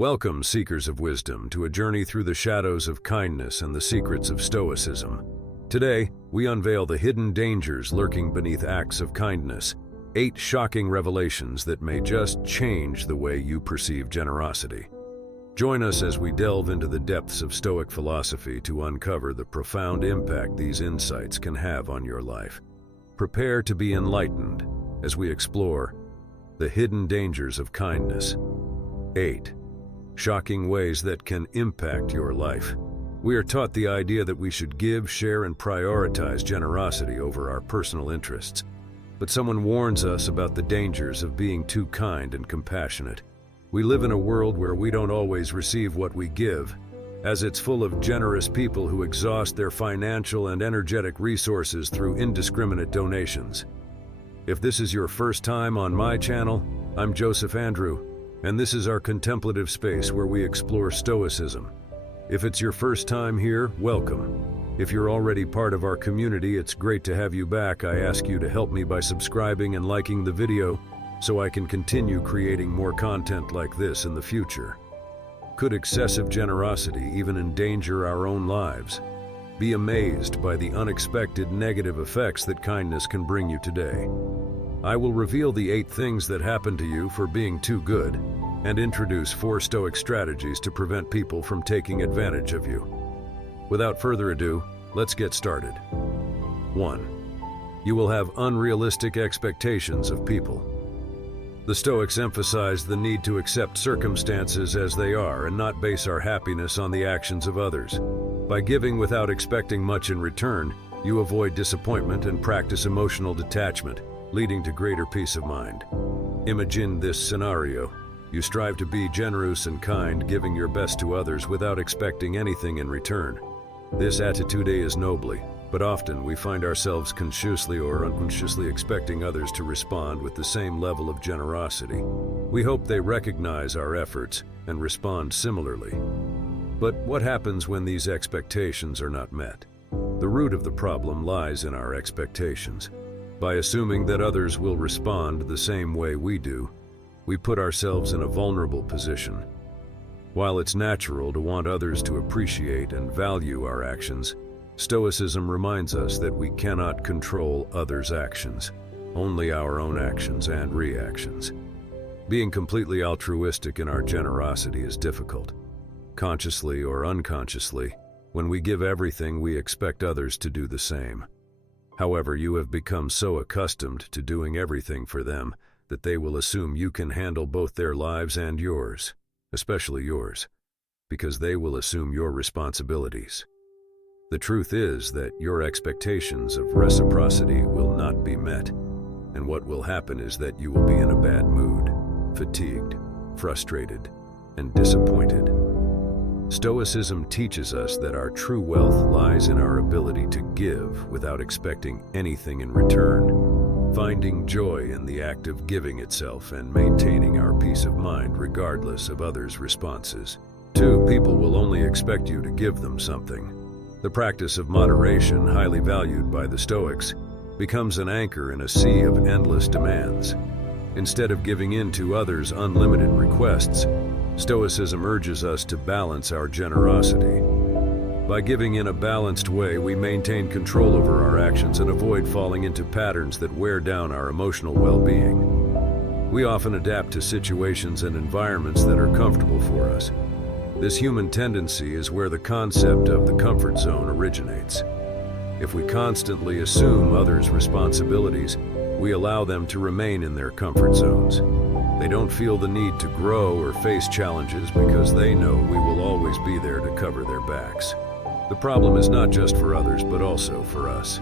Welcome, seekers of wisdom, to a journey through the shadows of kindness and the secrets of Stoicism. Today, we unveil the hidden dangers lurking beneath acts of kindness, 8 shocking revelations that may just change the way you perceive generosity. Join us as we delve into the depths of Stoic philosophy to uncover the profound impact these insights can have on your life. Prepare to be enlightened as we explore the hidden dangers of kindness. 8 shocking ways that can impact your life. We are taught the idea that we should give, share, and prioritize generosity over our personal interests. But someone warns us about the dangers of being too kind and compassionate. We live in a world where we don't always receive what we give, as it's full of generous people who exhaust their financial and energetic resources through indiscriminate donations. If this is your first time on my channel, I'm Joseph Andrew, and this is our contemplative space where we explore Stoicism. If it's your first time here, welcome. If you're already part of our community, it's great to have you back. I ask you to help me by subscribing and liking the video so I can continue creating more content like this in the future. Could excessive generosity even endanger our own lives? Be amazed by the unexpected negative effects that kindness can bring you today. I will reveal the 8 things that happen to you for being too good and introduce 4 Stoic strategies to prevent people from taking advantage of you. Without further ado, let's get started. 1. You will have unrealistic expectations of people. The Stoics emphasize the need to accept circumstances as they are and not base our happiness on the actions of others. By giving without expecting much in return, you avoid disappointment and practice emotional detachment, leading to greater peace of mind. Imagine this scenario. You strive to be generous and kind, giving your best to others without expecting anything in return. This attitude is nobly, but often we find ourselves consciously or unconsciously expecting others to respond with the same level of generosity. We hope they recognize our efforts and respond similarly. But what happens when these expectations are not met? The root of the problem lies in our expectations. By assuming that others will respond the same way we do, we put ourselves in a vulnerable position. While it's natural to want others to appreciate and value our actions, Stoicism reminds us that we cannot control others' actions, only our own actions and reactions. Being completely altruistic in our generosity is difficult. Consciously or unconsciously, when we give everything, we expect others to do the same. However, you have become so accustomed to doing everything for them that they will assume you can handle both their lives and yours, especially yours, because they will assume your responsibilities. The truth is that your expectations of reciprocity will not be met, and what will happen is that you will be in a bad mood, fatigued, frustrated, and disappointed. Stoicism teaches us that our true wealth lies in our ability to give without expecting anything in return, finding joy in the act of giving itself and maintaining our peace of mind regardless of others' responses. 2. People will only expect you to give them something. The practice of moderation, highly valued by the Stoics, becomes an anchor in a sea of endless demands. Instead of giving in to others' unlimited requests, Stoicism urges us to balance our generosity. By giving in a balanced way, we maintain control over our actions and avoid falling into patterns that wear down our emotional well-being. We often adapt to situations and environments that are comfortable for us. This human tendency is where the concept of the comfort zone originates. If we constantly assume others' responsibilities, we allow them to remain in their comfort zones. They don't feel the need to grow or face challenges because they know we will always be there to cover their backs. The problem is not just for others, but also for us.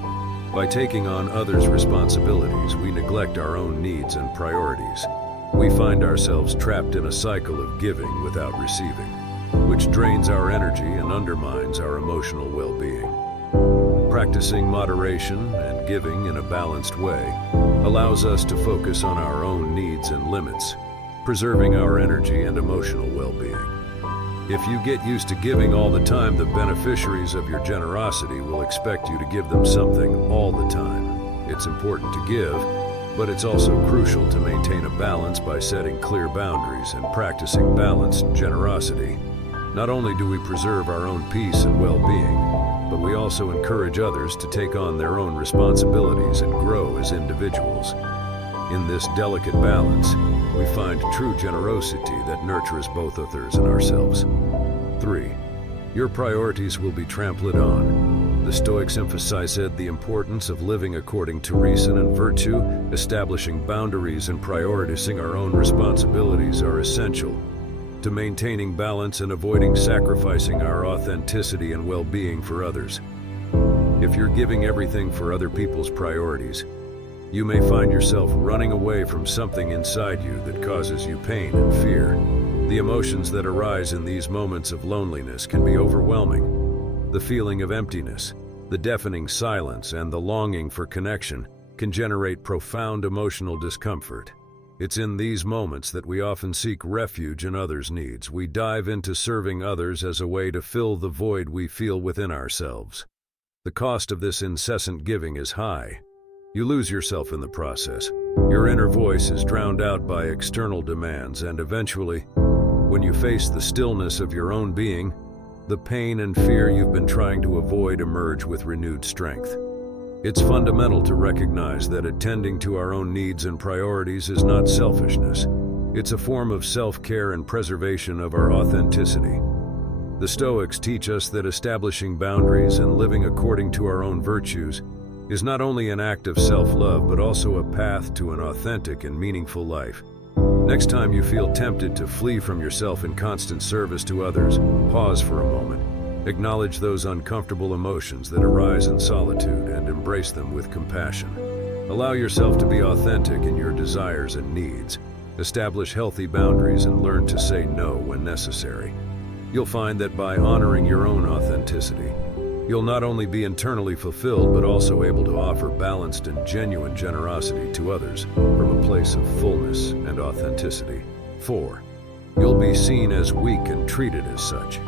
By taking on others' responsibilities, we neglect our own needs and priorities. We find ourselves trapped in a cycle of giving without receiving, which drains our energy and undermines our emotional well-being. Practicing moderation and giving in a balanced way allows us to focus on our own needs and limits, preserving our energy and emotional well-being. If you get used to giving all the time, the beneficiaries of your generosity will expect you to give them something all the time. It's important to give, But it's also crucial to maintain a balance by setting clear boundaries and practicing balanced generosity. Not only do we preserve our own peace and well-being, but we also encourage others to take on their own responsibilities and grow as individuals. In this delicate balance, we find true generosity that nurtures both others and ourselves. 3. Your priorities will be trampled on. The Stoics emphasized the importance of living according to reason and virtue. Establishing boundaries and prioritizing our own responsibilities are essential to maintaining balance and avoiding sacrificing our authenticity and well-being for others. If you're giving everything for other people's priorities, you may find yourself running away from something inside you that causes you pain and fear. The emotions that arise in these moments of loneliness can be overwhelming. The feeling of emptiness, the deafening silence, and the longing for connection can generate profound emotional discomfort. It's in these moments that we often seek refuge in others' needs. We dive into serving others as a way to fill the void we feel within ourselves. The cost of this incessant giving is high. You lose yourself in the process. Your inner voice is drowned out by external demands, and eventually, when you face the stillness of your own being, the pain and fear you've been trying to avoid emerge with renewed strength. It's fundamental to recognize that attending to our own needs and priorities is not selfishness. It's a form of self-care and preservation of our authenticity. The Stoics teach us that establishing boundaries and living according to our own virtues is not only an act of self-love, but also a path to an authentic and meaningful life. Next time you feel tempted to flee from yourself in constant service to others, pause for a moment. Acknowledge those uncomfortable emotions that arise in solitude and embrace them with compassion. Allow yourself to be authentic in your desires and needs. Establish healthy boundaries and learn to say no when necessary. You'll find that by honoring your own authenticity, you'll not only be internally fulfilled, but also able to offer balanced and genuine generosity to others from a place of fullness and authenticity. 4. You'll be seen as weak and treated as such.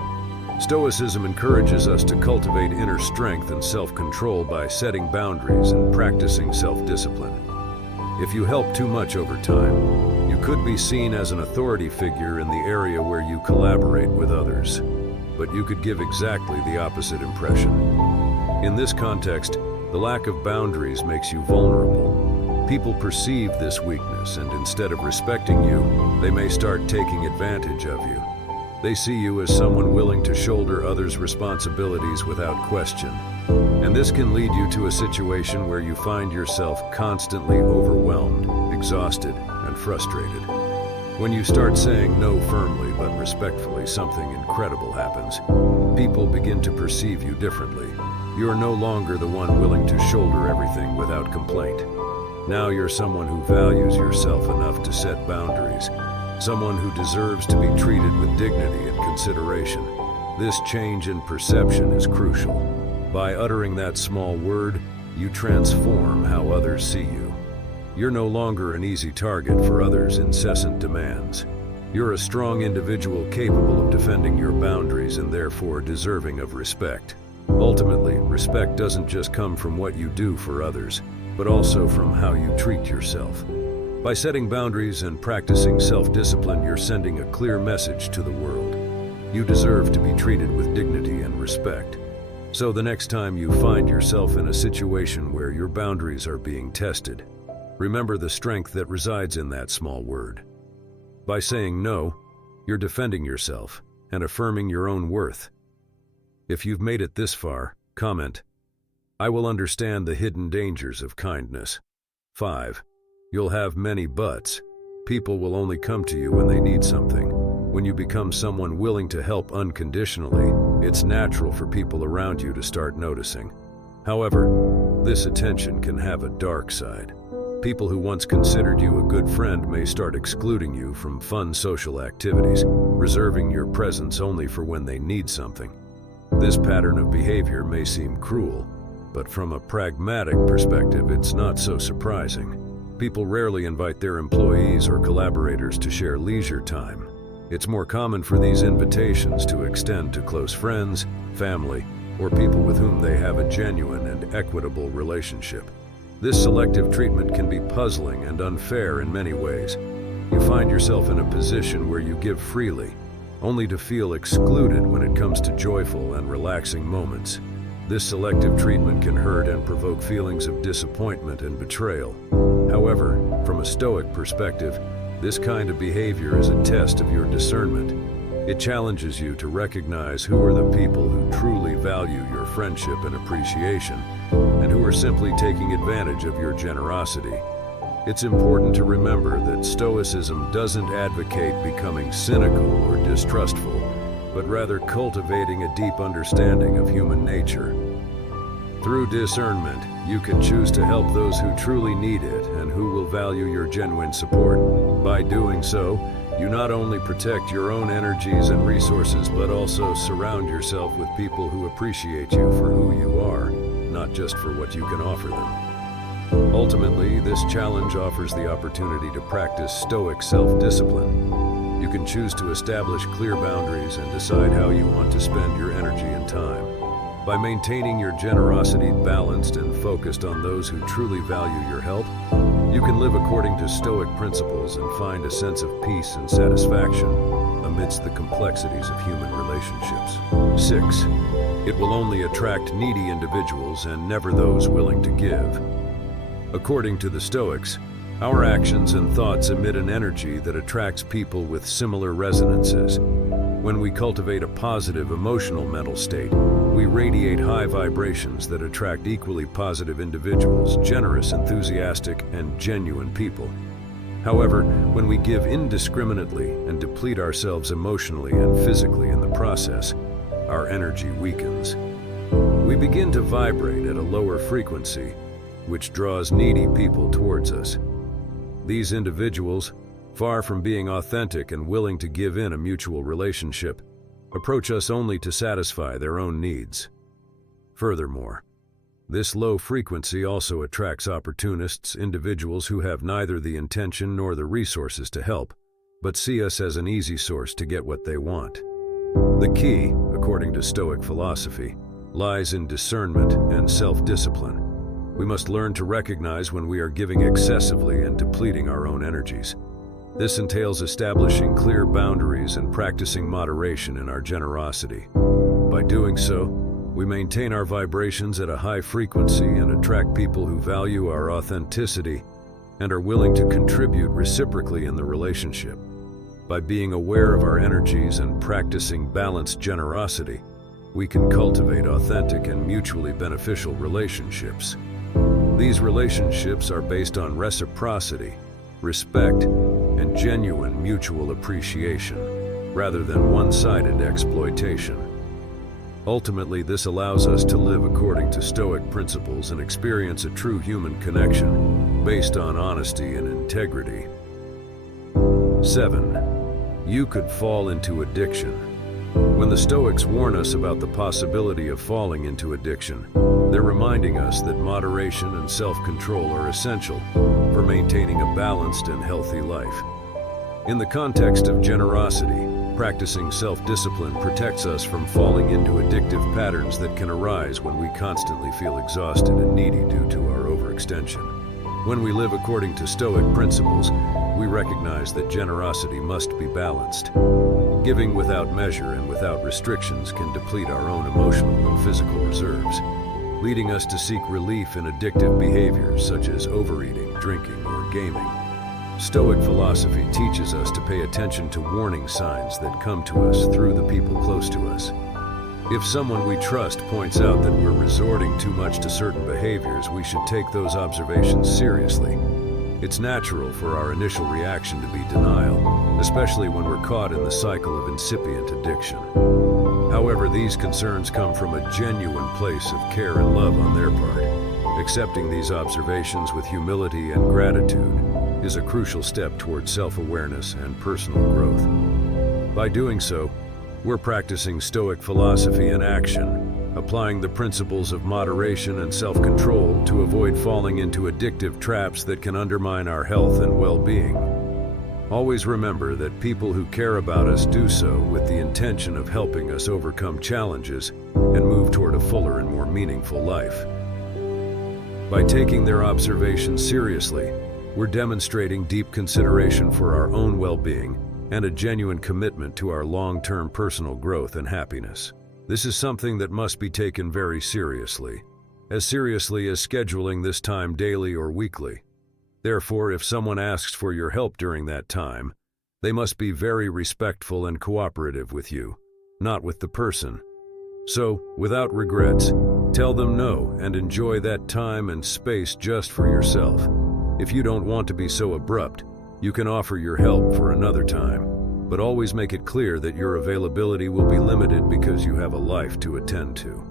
Stoicism encourages us to cultivate inner strength and self-control by setting boundaries and practicing self-discipline. If you help too much over time, you could be seen as an authority figure in the area where you collaborate with others, but you could give exactly the opposite impression. In this context, the lack of boundaries makes you vulnerable. People perceive this weakness, and instead of respecting you, they may start taking advantage of you. They see you as someone willing to shoulder others' responsibilities without question. And this can lead you to a situation where you find yourself constantly overwhelmed, exhausted, and frustrated. When you start saying no firmly but respectfully, something incredible happens. People begin to perceive you differently. You're no longer the one willing to shoulder everything without complaint. Now you're someone who values yourself enough to set boundaries. Someone who deserves to be treated with dignity and consideration. This change in perception is crucial. By uttering that small word, you transform how others see you. You're no longer an easy target for others' incessant demands. You're a strong individual capable of defending your boundaries and therefore deserving of respect. Ultimately, respect doesn't just come from what you do for others, but also from how you treat yourself. By setting boundaries and practicing self-discipline, you're sending a clear message to the world. You deserve to be treated with dignity and respect. So the next time you find yourself in a situation where your boundaries are being tested, remember the strength that resides in that small word. By saying no, you're defending yourself and affirming your own worth. If you've made it this far, comment, "I will understand the hidden dangers of kindness." 5. You'll have many buts. People will only come to you when they need something. When you become someone willing to help unconditionally, it's natural for people around you to start noticing. However, this attention can have a dark side. People who once considered you a good friend may start excluding you from fun social activities, reserving your presence only for when they need something. This pattern of behavior may seem cruel, but from a pragmatic perspective, it's not so surprising. People rarely invite their employees or collaborators to share leisure time. It's more common for these invitations to extend to close friends, family, or people with whom they have a genuine and equitable relationship. This selective treatment can be puzzling and unfair in many ways. You find yourself in a position where you give freely, only to feel excluded when it comes to joyful and relaxing moments. This selective treatment can hurt and provoke feelings of disappointment and betrayal. However, from a Stoic perspective, this kind of behavior is a test of your discernment. It challenges you to recognize who are the people who truly value your friendship and appreciation, and who are simply taking advantage of your generosity. It's important to remember that Stoicism doesn't advocate becoming cynical or distrustful, but rather cultivating a deep understanding of human nature. Through discernment, you can choose to help those who truly need it and who will value your genuine support. By doing so, you not only protect your own energies and resources, but also surround yourself with people who appreciate you for who you are, not just for what you can offer them. Ultimately, this challenge offers the opportunity to practice Stoic self-discipline. You can choose to establish clear boundaries and decide how you want to spend your energy and time. By maintaining your generosity balanced and focused on those who truly value your help, you can live according to Stoic principles and find a sense of peace and satisfaction amidst the complexities of human relationships. 6. It will only attract needy individuals and never those willing to give. According to the Stoics, our actions and thoughts emit an energy that attracts people with similar resonances. When we cultivate a positive emotional mental state, we radiate high vibrations that attract equally positive individuals, generous, enthusiastic, and genuine people. However, when we give indiscriminately and deplete ourselves emotionally and physically in the process, our energy weakens. We begin to vibrate at a lower frequency, which draws needy people towards us. These individuals, far from being authentic and willing to give in a mutual relationship, approach us only to satisfy their own needs. Furthermore, this low frequency also attracts opportunists, individuals who have neither the intention nor the resources to help, but see us as an easy source to get what they want. The key, according to Stoic philosophy, lies in discernment and self-discipline. We must learn to recognize when we are giving excessively and depleting our own energies. This entails establishing clear boundaries and practicing moderation in our generosity. By doing so, we maintain our vibrations at a high frequency and attract people who value our authenticity and are willing to contribute reciprocally in the relationship. By being aware of our energies and practicing balanced generosity, we can cultivate authentic and mutually beneficial relationships. These relationships are based on reciprocity, respect, and genuine mutual appreciation, rather than one-sided exploitation. Ultimately, this allows us to live according to Stoic principles and experience a true human connection based on honesty and integrity. 7. You could fall into addiction. When the Stoics warn us about the possibility of falling into addiction, they're reminding us that moderation and self-control are essential for maintaining a balanced and healthy life. In the context of generosity, practicing self-discipline protects us from falling into addictive patterns that can arise when we constantly feel exhausted and needy due to our overextension. When we live according to Stoic principles, we recognize that generosity must be balanced. Giving without measure and without restrictions can deplete our own emotional and physical reserves, leading us to seek relief in addictive behaviors such as overeating, drinking, or gaming. Stoic philosophy teaches us to pay attention to warning signs that come to us through the people close to us. If someone we trust points out that we're resorting too much to certain behaviors, we should take those observations seriously. It's natural for our initial reaction to be denial, especially when we're caught in the cycle of incipient addiction. However, these concerns come from a genuine place of care and love on their part. Accepting these observations with humility and gratitude is a crucial step towards self-awareness and personal growth. By doing so, we're practicing Stoic philosophy in action, applying the principles of moderation and self-control to avoid falling into addictive traps that can undermine our health and well-being. Always remember that people who care about us do so with the intention of helping us overcome challenges and move toward a fuller and more meaningful life. By taking their observations seriously, we're demonstrating deep consideration for our own well-being and a genuine commitment to our long-term personal growth and happiness. This is something that must be taken very seriously as scheduling this time daily or weekly. Therefore, if someone asks for your help during that time, they must be very respectful and cooperative with you, not with the person. So, without regrets, tell them no and enjoy that time and space just for yourself. If you don't want to be so abrupt, you can offer your help for another time, but always make it clear that your availability will be limited because you have a life to attend to.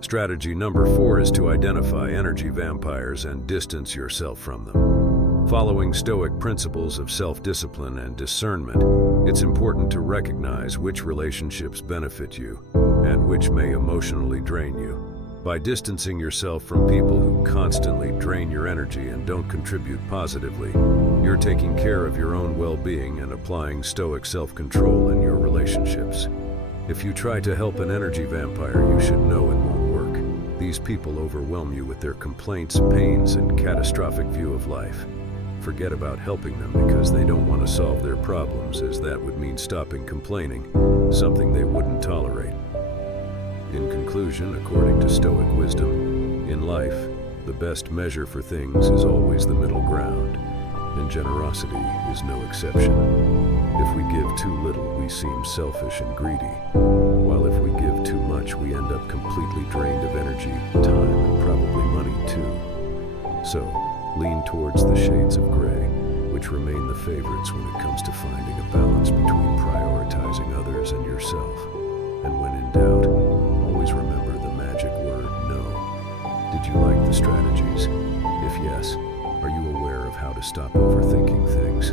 Strategy number 4 is to identify energy vampires and distance yourself from them. Following Stoic principles of self-discipline and discernment, it's important to recognize which relationships benefit you and which may emotionally drain you. By distancing yourself from people who constantly drain your energy and don't contribute positively, you're taking care of your own well-being and applying Stoic self-control in your relationships. If you try to help an energy vampire, you should know it won't work. These people overwhelm you with their complaints, pains, and catastrophic view of life. Forget about helping them because they don't want to solve their problems, as that would mean stopping complaining, something they wouldn't tolerate. In conclusion, according to Stoic wisdom, in life, the best measure for things is always the middle ground, and generosity is no exception. If we give too little, we seem selfish and greedy, while if we give too much, we end up completely drained of energy, time, and probably money too. So, lean towards the shades of gray, which remain the favorites when it comes to finding a balance between prioritizing others and yourself. And when in doubt, always remember the magic word, no. Did you like the strategies? If yes, are you aware of how to stop overthinking things?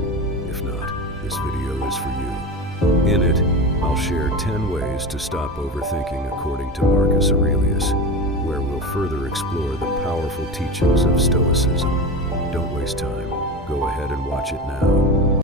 If not, this video is for you. In it, I'll share 10 ways to stop overthinking according to Marcus Aurelius, where we'll further explore the powerful teachings of Stoicism. Don't waste time. Go ahead and watch it now.